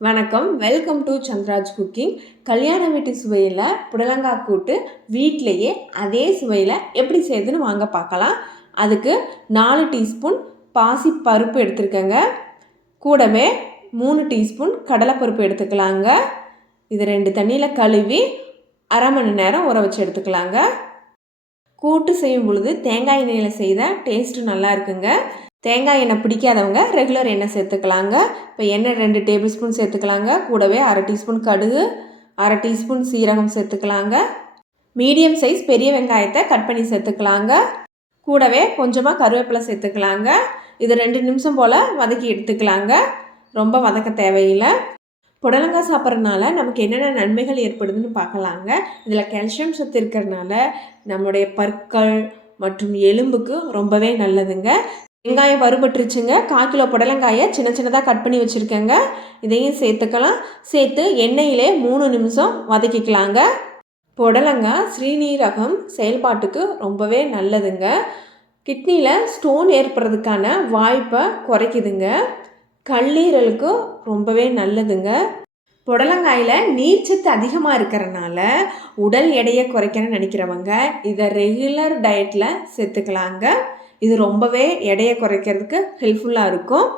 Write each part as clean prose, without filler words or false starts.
வணக்கம், welcome to Chandraj cooking. கல்யாண வீட்டு சுவையில் புடலங்காய் கூட்டு வீட்டிலையே அதே சுவையில் எப்படி செய்யுதுன்னு வாங்க பார்க்கலாம். அதுக்கு 4 டீஸ்பூன் பாசி பருப்பு எடுத்துருக்கேங்க. கூடவே 3 டீஸ்பூன் கடலைப்பருப்பு எடுத்துக்கலாங்க. இது 2 தண்ணியில் கழுவி அரை மணி நேரம் ஊற வச்சு எடுத்துக்கலாங்க. கூட்டு செய்யும் பொழுது தேங்காய் எண்ணெயில் செய்தால் டேஸ்ட்டு நல்லா இருக்குங்க. தேங்காய் எண்ணெய் பிடிக்காதவங்க ரெகுலர் எண்ணெய் சேர்த்துக்கலாங்க. இப்போ எண்ணெய் 2 டேபிள் ஸ்பூன் சேர்த்துக்கலாங்க. கூடவே அரை டீஸ்பூன் கடுகு, அரை டீஸ்பூன் சீரகம் சேர்த்துக்கலாங்க. மீடியம் சைஸ் பெரிய வெங்காயத்தை கட் பண்ணி சேர்த்துக்கலாங்க. கூடவே கொஞ்சமாக கருவேப்பிலை சேர்த்துக்கலாங்க. இது 2 நிமிஷம் போல் வதக்கி எடுத்துக்கலாங்க. ரொம்ப வதக்க தேவையில்லை. புடலங்காய் சாப்பிட்றதுனால நமக்கு என்னென்ன நன்மைகள் ஏற்படுதுன்னு பார்க்கலாங்க. இதில் கால்சியம் சத்து இருக்கிறதுனால நம்முடைய பற்கள் மற்றும் எலும்புக்கு ரொம்பவே நல்லதுங்க. வெங்காயம் வறுபட்டுருச்சுங்க. 1/4 கிலோ புடலங்காயை சின்ன சின்னதாக கட் பண்ணி வச்சுருக்கேங்க. இதையும் சேர்த்துக்கலாம். சேர்த்து எண்ணெயிலே 3 நிமிஷம் வதக்கிக்கலாங்க. புடலங்காய் சிறுநீரகம் செயல்பாட்டுக்கு ரொம்பவே நல்லதுங்க. கிட்னியில் ஸ்டோன் ஏற்படுறதுக்கான வாய்ப்பை குறைக்குதுங்க. கல்லீரலுக்கு ரொம்பவே நல்லதுங்க. புடலங்காயில் நீர்ச்சத்து அதிகமாக இருக்கிறனால உடல் எடையை குறைக்கணும்னு நினைக்கிறவங்க இதை ரெகுலர் டயட்டில் சேர்த்துக்கலாங்க. இது ரொம்பவே எடையை குறைக்கிறதுக்கு ஹெல்ப்ஃபுல்லாக இருக்கும்.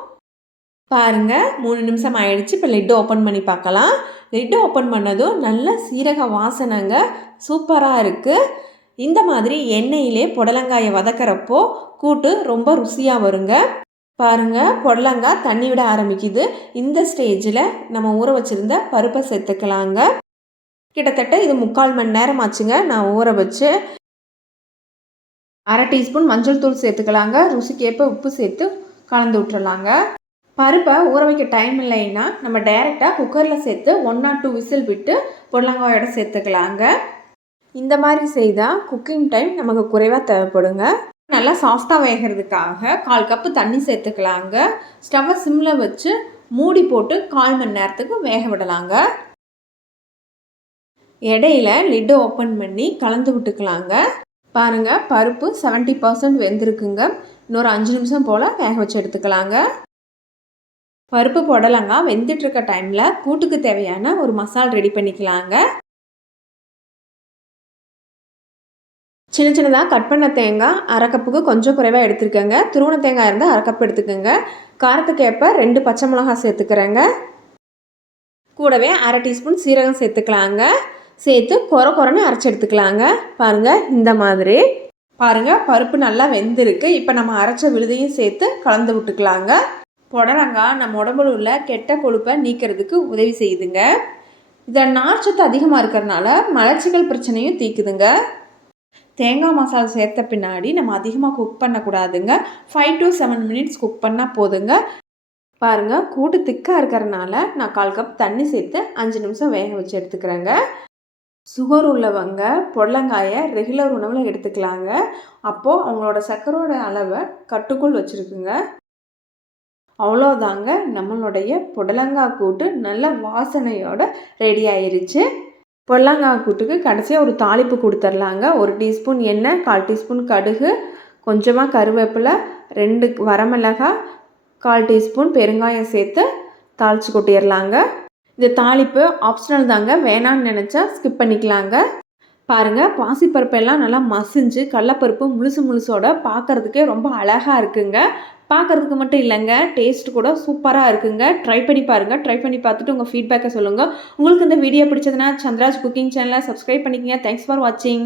பாருங்கள், 3 நிமிஷம் ஆயிடுச்சு. இப்போ லிட்டு ஓப்பன் பண்ணி பார்க்கலாம். லிட்டு ஓப்பன் பண்ணதும் நல்ல சீரக வாசனைங்க சூப்பராக இருக்குது. இந்த மாதிரி எண்ணெயிலே புடலங்காயை வதக்கிறப்போ கூட்டு ரொம்ப ருசியாக வருங்க. பாருங்கள், புடலங்காய் தண்ணி விட ஆரம்பிக்குது. இந்த ஸ்டேஜில் நம்ம ஊற வச்சுருந்த பருப்பை சேர்த்துக்கலாங்க. கிட்டத்தட்ட இது 3/4 மணி நேரம் ஆச்சுங்க நான் ஊற வச்சு. அரை டீஸ்பூன் மஞ்சள் தூள் சேர்த்துக்கலாங்க. ருசிக்கேற்ப உப்பு சேர்த்து கலந்து விட்டுறலாங்க. பருப்பை ஊற வைக்க டைம் இல்லைன்னா நம்ம டைரெக்டாக குக்கரில் சேர்த்து 1 or 2 விசில் விட்டு புடலங்காயோட சேர்த்துக்கலாங்க. இந்த மாதிரி செய்தால் குக்கிங் டைம் நமக்கு குறைவாக தேவைப்படுங்க. நல்லா சாஃப்டாக வேகிறதுக்காக 1/4 கப்பு தண்ணி சேர்த்துக்கலாங்க. ஸ்டவ்வை சிம்மில் வச்சு மூடி போட்டு 1/4 மணி நேரத்துக்கு வேக விடலாங்க. இடையில லிட்டு ஓப்பன் பண்ணி கலந்து விட்டுக்கலாங்க. பாருங்கள், பருப்பு 70% வெந்திருக்குங்க. இன்னொரு 5 நிமிஷம் போல் வேக வச்சு எடுத்துக்கலாங்க. பருப்பு புடலங்காய் வெந்துட்டுருக்க டைமில் கூட்டுக்கு தேவையான ஒரு மசால் ரெடி பண்ணிக்கலாங்க. சின்ன சின்னதாக கட் பண்ண தேங்காய் அரை கப்புக்கு கொஞ்சம் குறைவாக எடுத்துருக்கேங்க. துருவன தேங்காய் இருந்தால் அரை கப் எடுத்துக்கோங்க. காரத்துக்கு ஏற்ப 2 பச்சை மிளகாய் சேர்த்துக்கிறேங்க. கூடவே அரை டீஸ்பூன் சீரகம் சேர்த்துக்கலாங்க. சேர்த்து கொரன்னு அரைச்சி எடுத்துக்கலாங்க. பாருங்கள், இந்த மாதிரி பாருங்கள், பருப்பு நல்லா வெந்திருக்கு. இப்போ நம்ம அரைச்ச விழுதையும் சேர்த்து கலந்து விட்டுக்கலாங்க. புடலங்காய் நம்ம உடம்புல உள்ள கெட்ட கொழுப்பை நீக்கிறதுக்கு உதவி செய்யுதுங்க. இதில் நார்ச்சத்து அதிகமாக இருக்கிறதுனால மலச்சிக்கல் பிரச்சனையும் தீக்குதுங்க. தேங்காய் மசாலா சேர்த்த பின்னாடி நம்ம அதிகமாக குக் பண்ணக்கூடாதுங்க. 5 to 7 மினிட்ஸ் குக் பண்ணால் போதுங்க. பாருங்கள், கூட்டு திக்காக இருக்கிறதுனால நான் 1/4 கப் தண்ணி சேர்த்து 5 நிமிஷம் வேக வச்சு எடுத்துக்கிறேங்க. சுகர் உள்ளவங்க புடலங்காயை ரெகுலர் உணவில் எடுத்துக்கலாங்க. அப்போது அவங்களோட சர்க்கரையோட அளவை கட்டுக்குள் வச்சுருக்குங்க. அவ்வளோதாங்க, நம்மளுடைய புடலங்காய் கூட்டு நல்ல வாசனையோட ரெடி ஆயிருச்சு. புடலங்காய் கூட்டுக்கு கடைசியாக ஒரு தாளிப்பு கொடுத்துர்லாங்க. 1 டீஸ்பூன் எண்ணெய், 1/4 டீஸ்பூன் கடுகு, கொஞ்சமாக கருவேப்பிலை, 2 வரமிளகாய், 1/4 டீஸ்பூன் பெருங்காயம் சேர்த்து தாளித்து கொட்டிடலாங்க. இந்த தாளிப்பு ஆப்ஷனல் தாங்க, வேணான்னு நினச்சா ஸ்கிப் பண்ணிக்கலாங்க. பாருங்கள், பாசிப்பருப்பெல்லாம் நல்லா மசிஞ்சு கடலப்பருப்பு முழுசோட பார்க்குறதுக்கே ரொம்ப அழகாக இருக்குங்க. பார்க்குறதுக்கு மட்டும் இல்லைங்க, டேஸ்ட் கூட சூப்பராக இருக்குங்க. ட்ரை பண்ணி பாருங்கள். ட்ரை பண்ணி பார்த்துட்டு உங்கள் ஃபீட்பேக்கை சொல்லுங்கள். உங்களுக்கு இந்த வீடியோ பிடிச்சதுன்னா சந்திராஜ் குக்கிங் சேனலை சப்ஸ்கிரைப் பண்ணிக்கங்க. தேங்க்ஸ் ஃபார் வாட்சிங்.